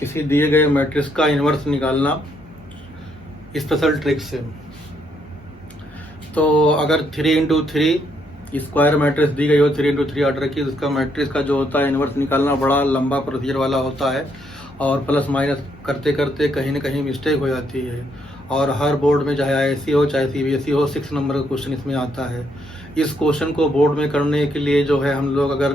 किसी दिए गए मैट्रिक्स का इन्वर्स निकालना स्पेशल ट्रिक से। तो अगर 3×3 स्क्वायर मैट्रिक्स दी गई हो 3×3 ऑर्डर की, उसका मैट्रिक्स का जो होता है इन्वर्स निकालना बड़ा लंबा प्रोसीजर वाला होता है और प्लस माइनस करते करते कहीं ना कहीं मिस्टेक हो जाती है। और हर बोर्ड में चाहे IISc हो चाहे CBSE हो 6 नंबर का क्वेश्चन इसमें आता है। इस क्वेश्चन को बोर्ड में करने के लिए जो है हम लोग अगर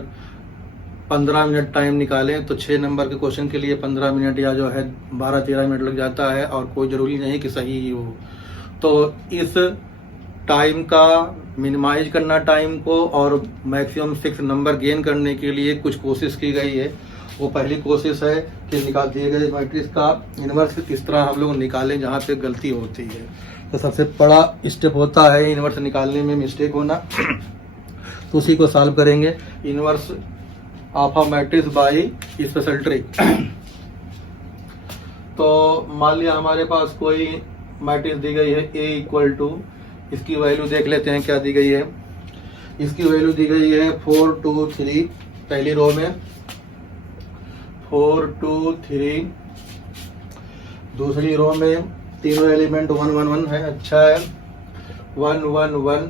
15 मिनट टाइम निकालें तो 6 नंबर के क्वेश्चन के लिए 15 मिनट या जो है 12-13 मिनट लग जाता है, और कोई ज़रूरी नहीं कि सही ही हो। तो इस टाइम का मिनिमाइज करना टाइम को और मैक्सिमम 6 नंबर गेन करने के लिए कुछ कोशिश की गई है। वो पहली कोशिश है कि निकाल दिए गए मैट्रिक्स का इन्वर्स किस तरह हम लोग निकालें जहाँ पे गलती होती है। तो सबसे बड़ा स्टेप होता है इन्वर्स निकालने में मिस्टेक होना। तो उसी को सॉल्व करेंगे, inverse of a matrix by special trick. तो मान लिया हमारे पास कोई मैट्रिक्स दी गई है A = इसकी वैल्यू देख लेते हैं क्या दी गई है। इसकी वैल्यू दी गई है 4 2 3, पहली रो में 4 2 3, दूसरी रो में तीनों एलिमेंट 1 1 1 है, अच्छा है 1 1 1।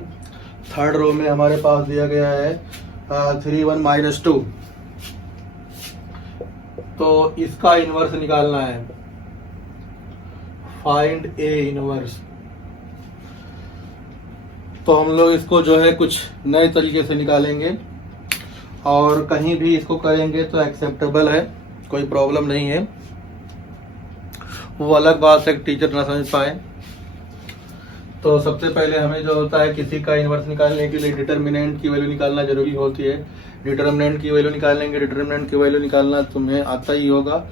थर्ड रो में हमारे पास दिया गया है 3 1 -2। तो इसका इन्वर्स निकालना है, फाइंड A इन्वर्स। तो हम लोग इसको जो है कुछ नए तरीके से निकालेंगे और कहीं भी इसको करेंगे तो एक्सेप्टेबल है, कोई प्रॉब्लम नहीं है। वो अलग बात है टीचर ना समझ पाए। तो सबसे पहले हमें जो होता है किसी का इन्वर्स निकालने के लिए डिटर्मिनेंट की वैल्यू निकालना जरूरी होती है। डिटर्मिनेंट की वैल्यू निकालेंगे, डिटर्मिनेंट की वैल्यू निकालना तुम्हें आता ही होगा,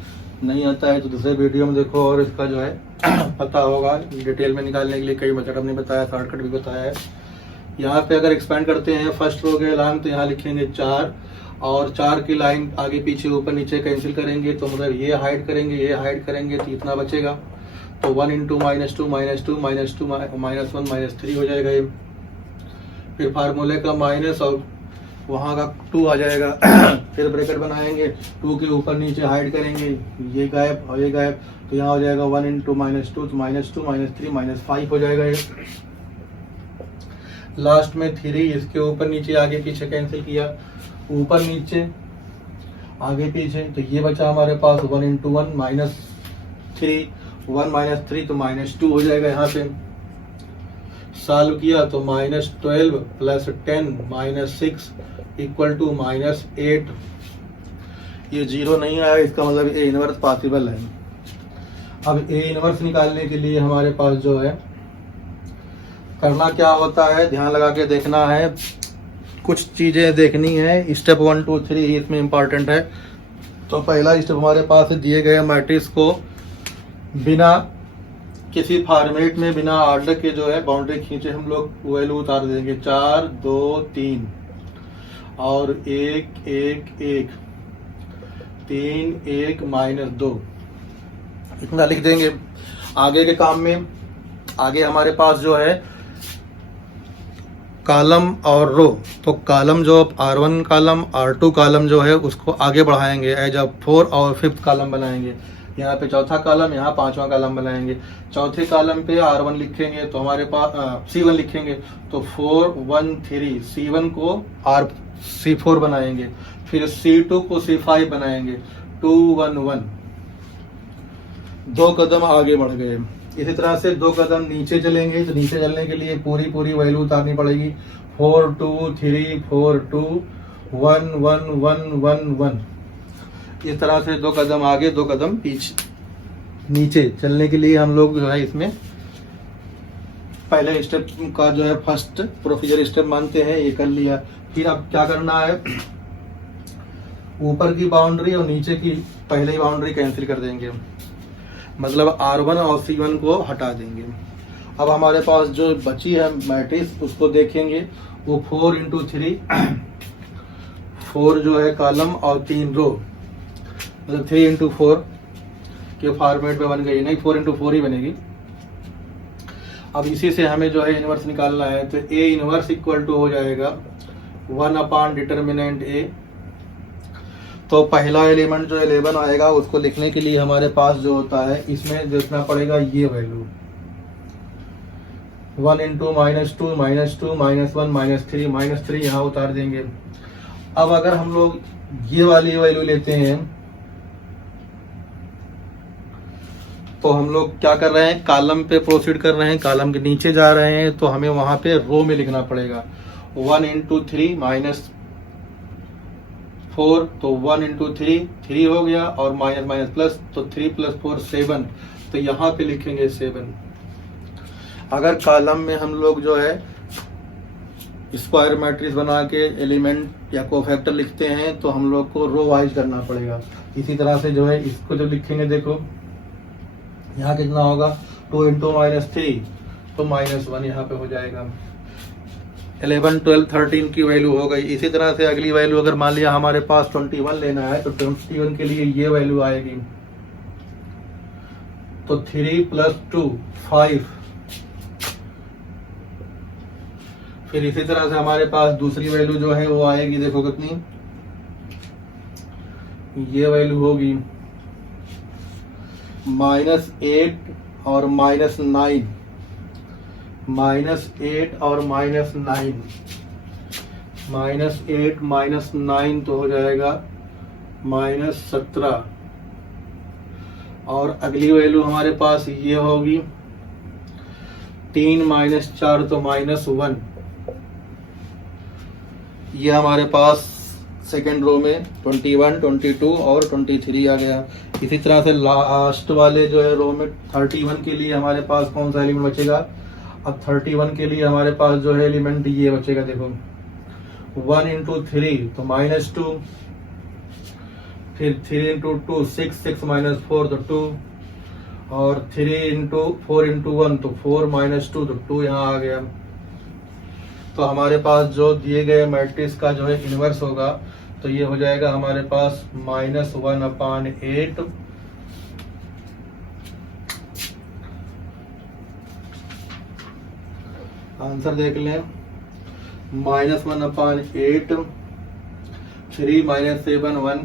नहीं आता है तो दूसरे वीडियो में देखो और इसका जो है पता होगा। डिटेल में निकालने के लिए कई मेथड हमने बताया, शॉर्टकट भी बताया है। यहाँ पे अगर एक्सपेंड करते हैं फर्स्ट रो के लाइन तो यहाँ लिखेंगे 4 और 4 की लाइन आगे पीछे ऊपर नीचे कैंसिल करेंगे, तो मतलब ये हाइड करेंगे ये हाइड करेंगे तो इतना बचेगा। तो 1 × -2 -2 -2 -1 -3 हो जाएगा ये। फिर फार्मूले का माइनस और वहाँ का 2 आ जाएगा। फिर ब्रैकेट बनाएंगे, 2 के ऊपर नीचे हाइड करेंगे, ये गायब और ये गायब, तो यहाँ हो जाएगा 1 × -2 तो -2 -3 -5 हो जाएगा ये। लास्ट में 3 इसके ऊपर नीचे आगे पीछे कैंसिल किया, ऊपर नीचे आगे पीछे, तो ये बचा हमारे पास 1 × 1 -3 1 -3 तो -2 हो जाएगा। यहाँ पे सॉल्व किया तो -12 + 10 -6 = -8। ये 0 नहीं आया, इसका मतलब A इन्वर्स पॉसिबल है। अब A इन्वर्स निकालने के लिए हमारे पास जो है करना क्या होता है, ध्यान लगा के देखना है, कुछ चीजें देखनी है। स्टेप 1 2 3 ही इसमें इम्पोर्टेंट है। तो पहला स्टेप हमारे पास दिए गए मैट्रिक्स को बिना किसी फॉर्मेट में बिना ऑर्डर के जो है बाउंड्री खींचे हम लोग वैल्यू उतार देंगे 4 2 3 और 1 1 1 3 1 -2 इतना लिख देंगे। आगे के काम में आगे हमारे पास जो है कॉलम और रो, तो कॉलम जो R1 कॉलम R2 कॉलम जो है उसको आगे बढ़ाएंगे एज अ 4 और 5th कॉलम बनाएंगे। यहाँ पे चौथा कॉलम, यहाँ 5वां कॉलम बनाएंगे। चौथे कॉलम पे R1 लिखेंगे तो हमारे पास C1 लिखेंगे तो 4 1 3 C1 को C4 बनाएंगे, फिर C2 को C5 बनाएंगे 2 1 1। 2 कदम आगे बढ़ गए। इसी तरह से 2 कदम नीचे चलेंगे तो नीचे चलने के लिए पूरी वैल्यू उतारनी पड़ेगी 4 2 3 4 2 1 1 1 1 1। इस तरह से 2 कदम आगे 2 कदम पीछे नीचे चलने के लिए हम लोग जो है इसमें पहले स्टेप का जो है फर्स्ट प्रोसीजर स्टेप मानते हैं, ये कर लिया। फिर अब क्या करना है, ऊपर की बाउंड्री और नीचे की पहले ही बाउंड्री कैंसिल कर देंगे, मतलब R1 और C1 को हटा देंगे। अब हमारे पास जो बची है मैट्रिक्स उसको देखेंगे, वो 4 × 3 4 जो है कॉलम और 3 रो, मतलब 3 × 4 के फॉर्मेट में बन गई, नहीं 4 × 4 ही बनेगी। अब इसी से हमें जो है इन्वर्स निकालना है, तो A इन्वर्स = हो जाएगा 1 / डिटर्मिनेंट A। तो पहला एलिमेंट जो 11 आएगा उसको लिखने के लिए हमारे पास जो होता है इसमें देखना पड़ेगा ये वैल्यू 1 इंटू -2 -2 -1 -3 यहाँ उतार देंगे। अब अगर हम लोग ये वाली वैल्यू लेते हैं तो हम लोग क्या कर रहे हैं, कॉलम पे प्रोसीड कर रहे हैं, कॉलम के नीचे जा रहे हैं, तो हमें वहां पे रो में लिखना पड़ेगा 1 इंटू 3 -4, तो 1 इंटू 3 हो गया, और माइनस माइनस प्लस, तो 3 + 4 7, तो यहाँ पे लिखेंगे 7। अगर कॉलम में हम लोग जो है स्क्वायर मैट्रिक्स बना के एलिमेंट या कोफैक्टर लिखते हैं तो हम लोग को रो वाइज करना पड़ेगा। इसी तरह से जो है इसको जब लिखेंगे, देखो यहाँ कितना होगा 2 इंटू -3, तो -1 यहाँ पे हो जाएगा। 11 12 13 की वैल्यू हो गई। इसी तरह से अगली वैल्यू अगर मान लिया हमारे पास 21 लेना है, तो 21 के लिए ये वैल्यू आएगी, तो 3 + 2 5। फिर इसी तरह से हमारे पास दूसरी वैल्यू जो है वो आएगी, देखो कितनी, ये वैल्यू होगी -8 और -9, -8 और -9, -8 -9 तो हो जाएगा -17। और अगली वैल्यू हमारे पास ये होगी 3 - 4 तो -1। ये हमारे पास सेकेंड रो में 21 22 और 23 आ गया। इसी तरह से लास्ट वाले जो है रो में 31 के लिए हमारे पास कौन सा एलिमेंट बचेगा, अब 31 के लिए हमारे पास जो है एलिमेंट ये बचेगा, देखो 1 इंटू 3 तो -2, फिर 3 इंटू 2 6 6 -4 तो 2, और 4 इंटू 1 तो 4 -2 तो 2 यहाँ आ गया। तो हमारे पास जो दिए गए मैट्रिक्स का जो है इनवर्स होगा, तो ये हो जाएगा हमारे पास -1/8 आंसर देख लें, -1/8 3 - 7 1,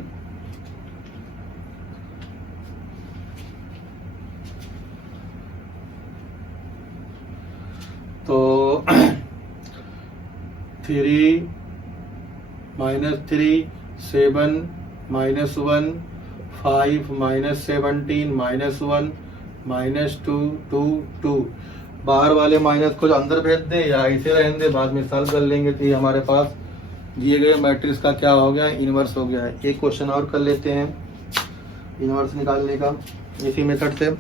तो 3 -3 7 -1 5 -17 -1 -2 2 2। बाहर वाले माइनस को अंदर भेज दे या ऐसे रहने दे, बाद में सॉल्व कर लेंगे। तो ये हमारे पास दिए गए मैट्रिक्स का क्या हो गया, इनवर्स हो गया है। एक क्वेश्चन और कर लेते हैं इनवर्स निकालने का इसी मेथड से।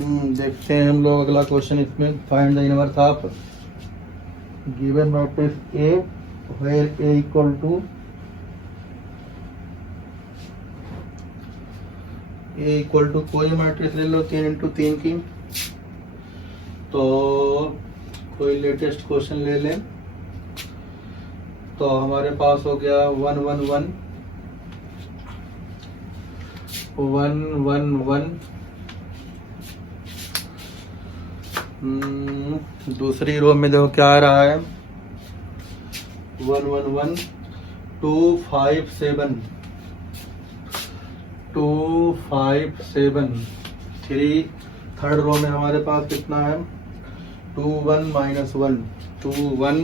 देखते हैं हम लोग अगला क्वेश्चन इसमें। Find the inverse of given matrix A where A equal to कोई मैट्रिक्स ले लो 3 इंटू 3 की। तो कोई लेटेस्ट क्वेश्चन ले लें, तो हमारे पास हो गया 1 1 1 1 1 1 दूसरी रो में देखो क्या आ रहा है, 1 1 1 2 5 7 2 5 7 3। थर्ड रो में हमारे पास कितना है, 2 1 -1 2 1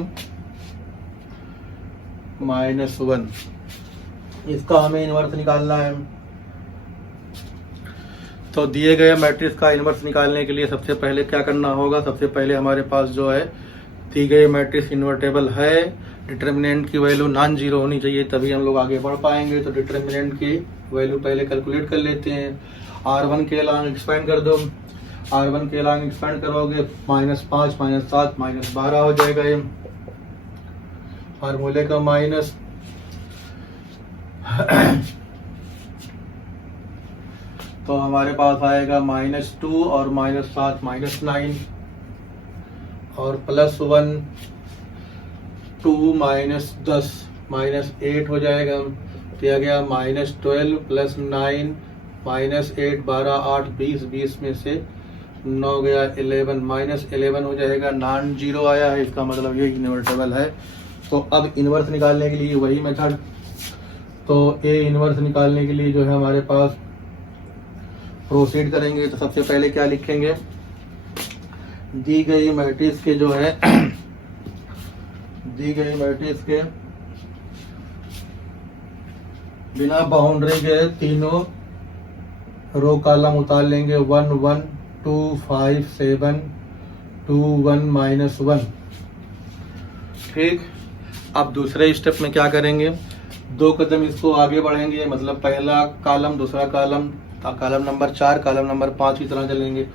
-1। इसका हमें इन्वर्स निकालना है। तो दिए गए मैट्रिक्स का इन्वर्स निकालने के लिए सबसे पहले क्या करना होगा, सबसे पहले हमारे पास जो है दी गई मैट्रिक्स इन्वर्टेबल है, डिटर्मिनेंट की वैल्यू नॉन जीरो होनी चाहिए, तभी हम लोग आगे बढ़ पाएंगे। तो डिटर्मिनेंट की वैल्यू पहले कैलकुलेट कर लेते हैं। R1 के लॉन्ग एक्सपेंड कर दो, R1 के लॉन्ग एक्सपेंड करोगे -5 -7 -12 हो जाएगा ये फार्मूले का माइनस। तो हमारे पास आएगा -2 और -7 -9 और +1 2 -10 -8 हो जाएगा। दिया गया -12 + 9 -8 12 8 20 20 में से 9 गया 11 -11 हो जाएगा। नॉन जीरो आया है, इसका मतलब ये इन्वर्टेबल है। तो अब इन्वर्स निकालने के लिए वही मेथड, तो ए इन्वर्स निकालने के लिए जो है हमारे पास प्रोसीड करेंगे। तो सबसे पहले क्या लिखेंगे, दी गई मैट्रिक्स के जो है दी गई मैट्रिक्स के बिना बाउंड्री के तीनों रो कॉलम उतार लेंगे, 1 1 2 5 7 2 1 -1। ठीक, अब दूसरे स्टेप में क्या करेंगे, 2 कदम इसको आगे बढ़ेंगे, मतलब पहला कॉलम दूसरा column, column number 4 column number 5 की तरह चलेंगे,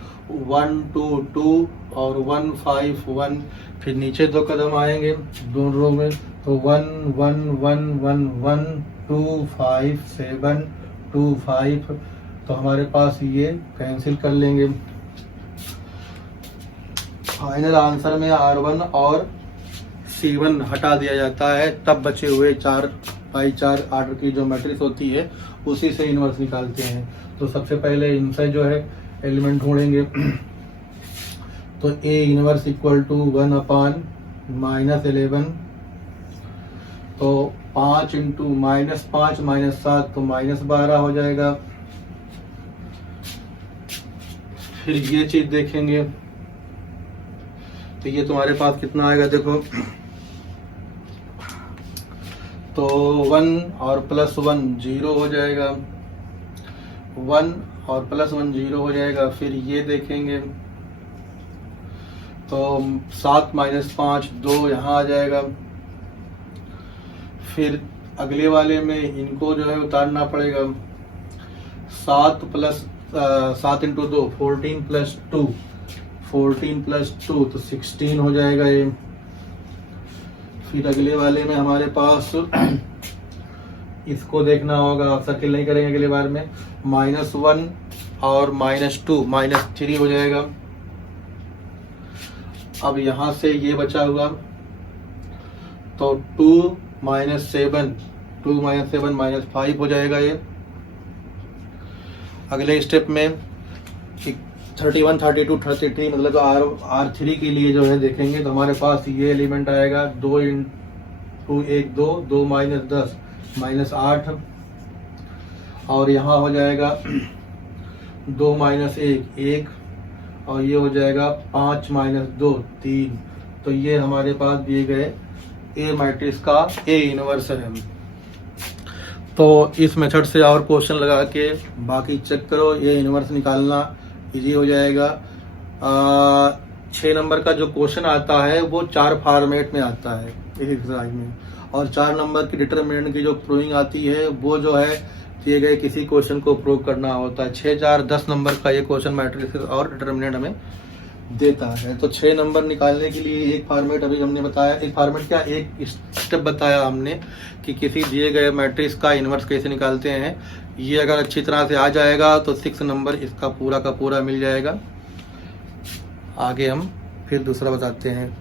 1 2 2 और 1 5 1। फिर नीचे 2 कदम आएंगे दोनों रो में, तो 1 1 1 1 1 2 5 7 2 5। तो हमारे पास ये कैंसिल कर लेंगे। फाइनल आंसर में R1 और C1 हटा दिया जाता है, तब बचे हुए 4x4 आर्डर की जो मैट्रिक्स होती है उसी से इन्वर्स निकालते हैं। तो सबसे पहले इनसे जो है एलिमेंट ढूंढेंगे। तो A इनवर्स इक्वल टू 1/-11, तो 5 इंटू -5 -7 तो -12 हो जाएगा। फिर ये चीज देखेंगे, तो ये तुम्हारे पास कितना आएगा देखो, तो 1 और +1 0 हो जाएगा, 1 और +1 0 हो जाएगा। फिर ये देखेंगे तो 7 -5 2 यहाँ आ जाएगा। फिर अगले वाले में इनको जो है उतारना पड़ेगा, 7 इंटू 2 14 + 2 14 + 2 तो 16 हो जाएगा ये। फिर अगले वाले में हमारे पास इसको देखना होगा, सर्किल नहीं करेंगे अगले बार में, -1 और -2 -3 हो जाएगा। अब यहाँ से ये बचा हुआ, तो 2 -7 -5 हो जाएगा ये। अगले स्टेप में 31 32 33 मतलब R3 के लिए जो है देखेंगे, तो हमारे पास ये एलिमेंट आएगा, 2 इंटू 1 2 2 -10 -8 और यहाँ हो जाएगा 2 -1 1 और ये हो जाएगा 5 -2 3। तो ये हमारे पास दिए गए ए मैट्रिक्स का ए इनवर्स है। तो इस मेथड से और क्वेश्चन लगा के बाकी चेक करो, ए इनवर्स निकालना इजी हो जाएगा। 6 नंबर का जो क्वेश्चन आता है वो 4 फॉर्मेट में आता है इस एक्सरसाइज में, और 4 नंबर की डिटरमिनेंट की जो प्रूविंग आती है वो जो है दिए गए किसी क्वेश्चन को प्रूव करना होता है। 6 4 10 नंबर का ये क्वेश्चन मैट्रिक्स और डिटरमिनेंट हमें देता है। तो 6 नंबर निकालने के लिए एक फॉर्मेट अभी हमने बताया, एक फॉर्मेट क्या एक स्टेप बताया हमने कि किसी दिए गए मैट्रिक्स का इन्वर्स कैसे निकालते हैं। ये अगर अच्छी तरह से आ जाएगा तो 6 नंबर इसका पूरा का पूरा मिल जाएगा। आगे हम फिर दूसरा बताते हैं।